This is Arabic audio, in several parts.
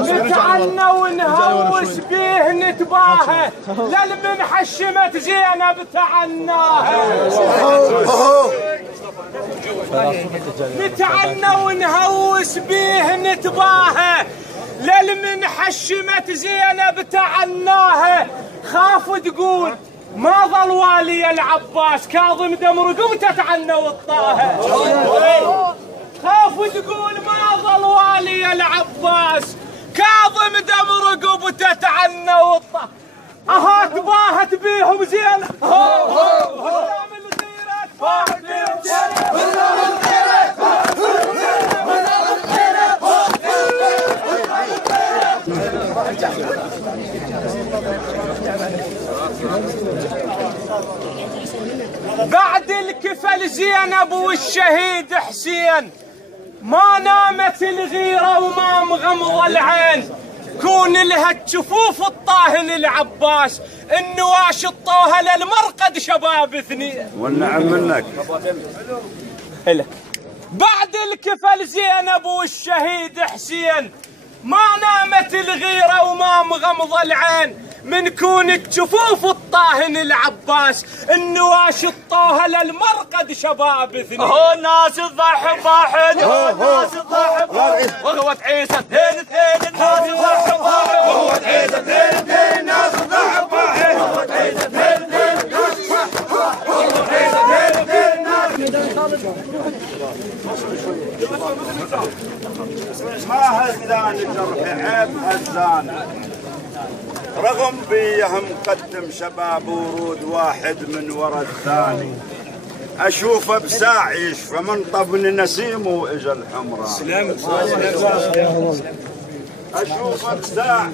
نتعنى ونهوس بيه نتباهى للمنحشمة زينب تعناها. نتعنى ونهوس بيه نتباهى للمنحشمة زينب تعناها. خاف تقول ما ظل والي العباس كاظم دم رقبته تعنى والطاهى. خاف تقول ما ظل والي العباس كاظم دم رقبته تعنى والطاهى. اها تباهت بيهم زينب بعد الكفل زينب والشهيد حسين ما نامت الغيرة وما مغمض العين. كون لها الجفوف الطاهن العباس النواش الطوها للمرقد شباب اثنين. والنعم منك. بعد الكفل زينب والشهيد حسين ما نامت الغيرة وما مغمض العين. من كونك جفوف الطاهن العباس النواش الطوها للمرقد شباب اثنين. هو الناس تضحي بواحد، هو الناس تضحي بواحد، وقوة عيسى اثنين اثنين الناس تضحي بواحد، وقوة عيسى اثنين اثنين الناس تضحي بواحد، وقوة عيسى اثنين اثنين الناس تضحي بواحد، وقوة عيسى اثنين اثنين الناس. ما هزان جرح عيب هزان رغم بيهم مقدم شباب ورود واحد من ورا الثاني. اشوفه بساع يشفى من طبن نسيمه اجا الحمران. اشوفه بساع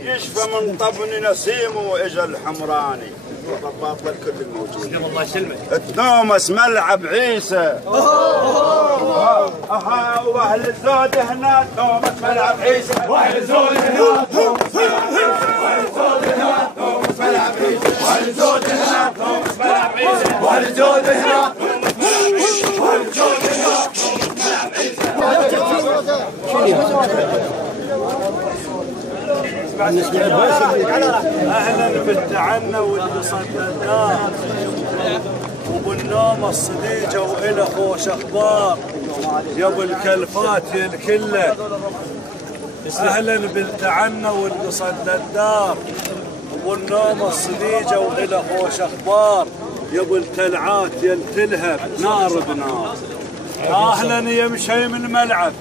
يشفى من طبن نسيمه اجا الحمراني. ضباط الكل الموجود الله يسلمك. تنومس ملعب عيسى. اها واهل الزود هنا تنومس ملعب عيسى. واهل الزود هنا تنومس ملعب عيسى. واهل الزود هنا تنومس ملعب عيسى. واهل الزود هنا تنومس ملعب عيسى. واهل الزود هنا تنومس ملعب عيسى. اهلا بالتعنى واللي صددناه وبالنوم الصديجه والى خوش اخبار يا ابو الكلفات يا الكله. اهلا بالتعنى واللي صددناه وبالنوم الصديجه والى خوش اخبار يا ابو التلعات يا التلهب نار بنار. اهلا يا مشي من الملعب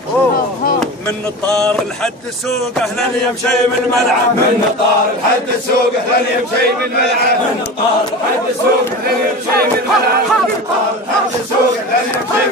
من طار لحد السوق. اهلا يا مشي من الملعب من طار لحد السوق. اهلا يا مشي من الملعب من طار لحد السوق. اهلا يا مشي من الملعب من طار لحد السوق. اهلا يا مشي